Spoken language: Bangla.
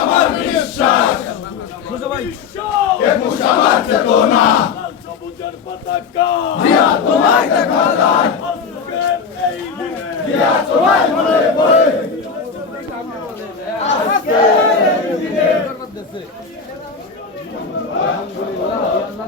আমার বিশ্বাস একুশ আমার চেতনা সবুজের পতাকা দিয়া তোমায় দেখা যায় এই দিনে